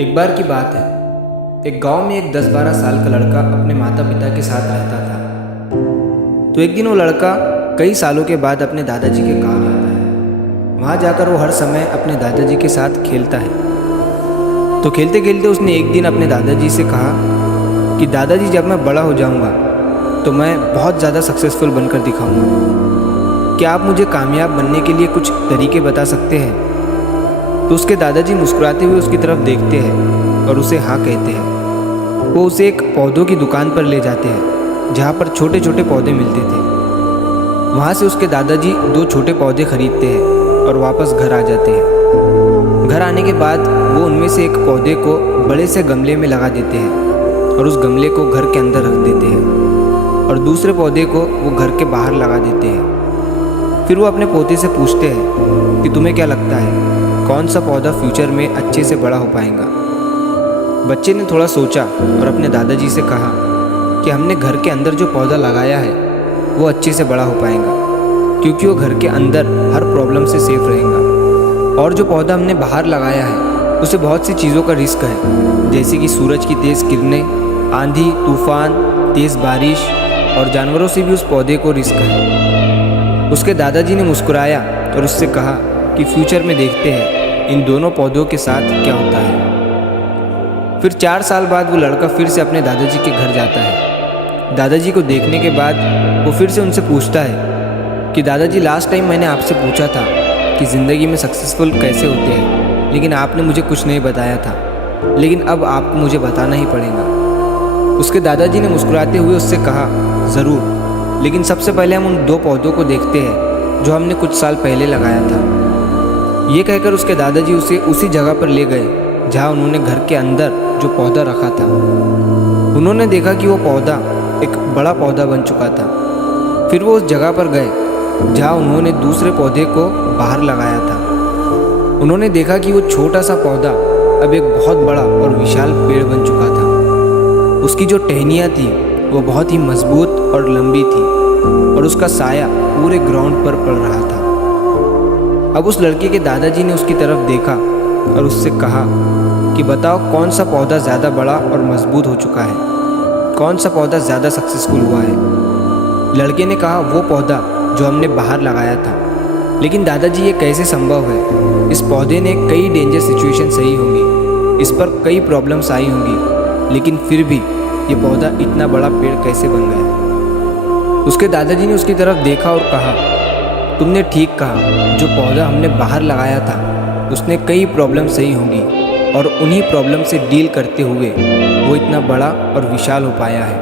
एक बार की बात है, एक गांव में एक 10-12 साल का लड़का अपने माता पिता के साथ रहता था। तो एक दिन वो लड़का कई सालों के बाद अपने दादाजी के गांव जाता है। वहाँ जाकर वो हर समय अपने दादाजी के साथ खेलता है। तो खेलते खेलते उसने एक दिन अपने दादाजी से कहा कि दादाजी, जब मैं बड़ा हो जाऊँगा तो मैं बहुत ज़्यादा सक्सेसफुल बनकर दिखाऊँगा। क्या आप मुझे कामयाब बनने के लिए कुछ तरीके बता सकते हैं? तो उसके दादाजी मुस्कुराते हुए उसकी तरफ देखते हैं और उसे हाँ कहते हैं। वो उसे एक पौधों की दुकान पर ले जाते हैं जहाँ पर छोटे छोटे पौधे मिलते थे। वहाँ से उसके दादाजी 2 छोटे पौधे खरीदते हैं और वापस घर आ जाते हैं। घर आने के बाद वो उनमें से एक पौधे को बड़े से गमले में लगा देते हैं और उस गमले को घर के अंदर रख देते हैं और दूसरे पौधे को वो घर के बाहर लगा देते हैं। फिर वो अपने पोते से पूछते हैं कि तुम्हें क्या लगता है, कौन सा पौधा फ्यूचर में अच्छे से बड़ा हो पाएगा? बच्चे ने थोड़ा सोचा और अपने दादाजी से कहा कि हमने घर के अंदर जो पौधा लगाया है वो अच्छे से बड़ा हो पाएगा, क्योंकि वो घर के अंदर हर प्रॉब्लम से सेफ रहेगा। और जो पौधा हमने बाहर लगाया है उसे बहुत सी चीज़ों का रिस्क है, जैसे कि सूरज की तेज़ किरणें, आंधी तूफान, तेज़ बारिश और जानवरों से भी उस पौधे को रिस्क है। उसके दादाजी ने मुस्कुराया और उससे कहा कि फ्यूचर में देखते हैं इन दोनों पौधों के साथ क्या होता है। फिर 4 साल बाद वो लड़का फिर से अपने दादाजी के घर जाता है। दादाजी को देखने के बाद वो फिर से उनसे पूछता है कि दादाजी, लास्ट टाइम मैंने आपसे पूछा था कि ज़िंदगी में सक्सेसफुल कैसे होते हैं, लेकिन आपने मुझे कुछ नहीं बताया था, लेकिन अब आपको मुझे बताना ही पड़ेगा। उसके दादाजी ने मुस्कुराते हुए उससे कहा, ज़रूर, लेकिन सबसे पहले हम उन 2 पौधों को देखते हैं जो हमने कुछ साल पहले लगाया था। ये कहकर उसके दादाजी उसे उसी जगह पर ले गए जहाँ उन्होंने घर के अंदर जो पौधा रखा था। उन्होंने देखा कि वो पौधा एक बड़ा पौधा बन चुका था। फिर वो उस जगह पर गए जहाँ उन्होंने दूसरे पौधे को बाहर लगाया था। उन्होंने देखा कि वो छोटा सा पौधा अब एक बहुत बड़ा और विशाल पेड़ बन चुका था। उसकी जो टहनियाँ थी वो बहुत ही मजबूत और लंबी थी और उसका साया पूरे ग्राउंड पर पड़ रहा था। अब उस लड़के के दादाजी ने उसकी तरफ देखा और उससे कहा कि बताओ, कौन सा पौधा ज़्यादा बड़ा और मजबूत हो चुका है, कौन सा पौधा ज़्यादा सक्सेसफुल हुआ है? लड़के ने कहा, वो पौधा जो हमने बाहर लगाया था। लेकिन दादाजी, ये कैसे संभव है? इस पौधे ने कई डेंजर सिचुएशन सही होंगी, इस पर कई प्रॉब्लम्स आई होंगी, लेकिन फिर भी ये पौधा इतना बड़ा पेड़ कैसे बन गया? उसके दादाजी ने उसकी तरफ देखा और कहा, तुमने ठीक कहा, जो पौधा हमने बाहर लगाया था उसने कई प्रॉब्लम सही होंगी और उन्हीं प्रॉब्लम से डील करते हुए वो इतना बड़ा और विशाल हो पाया है,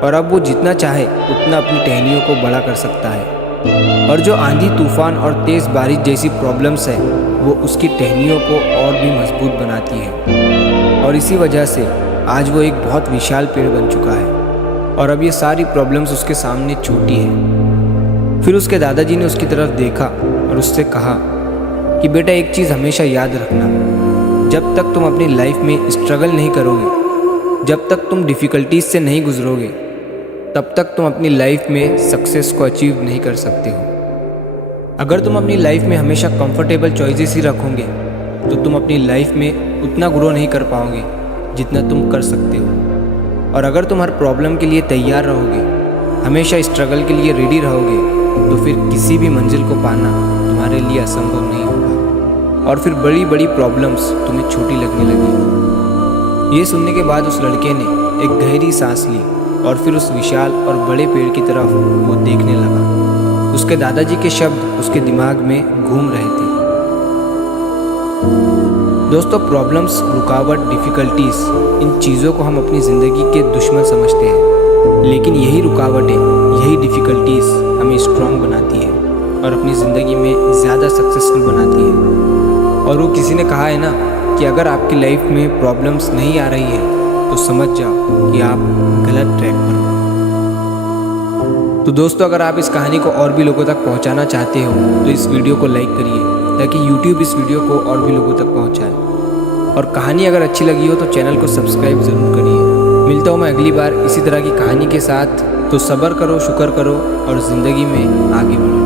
और अब वो जितना चाहे उतना अपनी टहनियों को बड़ा कर सकता है। और जो आंधी तूफान और तेज़ बारिश जैसी प्रॉब्लम्स है वो उसकी टहनियों को और भी मजबूत बनाती है, और इसी वजह से आज वो एक बहुत विशाल पेड़ बन चुका है और अब ये सारी प्रॉब्लम्स उसके सामने छोटी हैं। फिर उसके दादाजी ने उसकी तरफ देखा और उससे कहा कि बेटा, एक चीज़ हमेशा याद रखना, जब तक तुम अपनी लाइफ में स्ट्रगल नहीं करोगे, जब तक तुम डिफ़िकल्टीज से नहीं गुजरोगे, तब तक तुम अपनी लाइफ में सक्सेस को अचीव नहीं कर सकते हो। अगर तुम अपनी लाइफ में हमेशा कंफर्टेबल चॉइसेस ही रखोगे तो तुम अपनी लाइफ में उतना ग्रो नहीं कर पाओगे जितना तुम कर सकते हो। और अगर तुम हर प्रॉब्लम के लिए तैयार रहोगे, हमेशा स्ट्रगल के लिए रेडी रहोगे, तो फिर किसी भी मंजिल को पाना तुम्हारे लिए असंभव नहीं होगा और फिर बड़ी बड़ी प्रॉब्लम्स तुम्हें छोटी लगने लगेगी। ये सुनने के बाद उस लड़के ने एक गहरी सांस ली और फिर उस विशाल और बड़े पेड़ की तरफ वो देखने लगा। उसके दादाजी के शब्द उसके दिमाग में घूम रहे थे। दोस्तों, प्रॉब्लम्स, रुकावट, डिफ़िकल्टीज, इन चीज़ों को हम अपनी ज़िंदगी के दुश्मन समझते हैं, लेकिन यही रुकावटें, यही डिफ़िकल्टीज हमें स्ट्रांग बनाती है और अपनी ज़िंदगी में ज़्यादा सक्सेसफुल बनाती है। और वो किसी ने कहा है ना कि अगर आपकी लाइफ में प्रॉब्लम्स नहीं आ रही है तो समझ जाओ कि आप गलत ट्रैक पर हो। तो दोस्तों, अगर आप इस कहानी को और भी लोगों तक पहुंचाना चाहते हो तो इस वीडियो को लाइक करिए ताकि YouTube इस वीडियो को और भी लोगों तक पहुंचाए। और कहानी अगर अच्छी लगी हो तो चैनल को सब्सक्राइब ज़रूर करिए। मिलता हूँ मैं अगली बार इसी तरह की कहानी के साथ। तो सब्र करो, शुक्र करो और ज़िंदगी में आगे बढ़ो।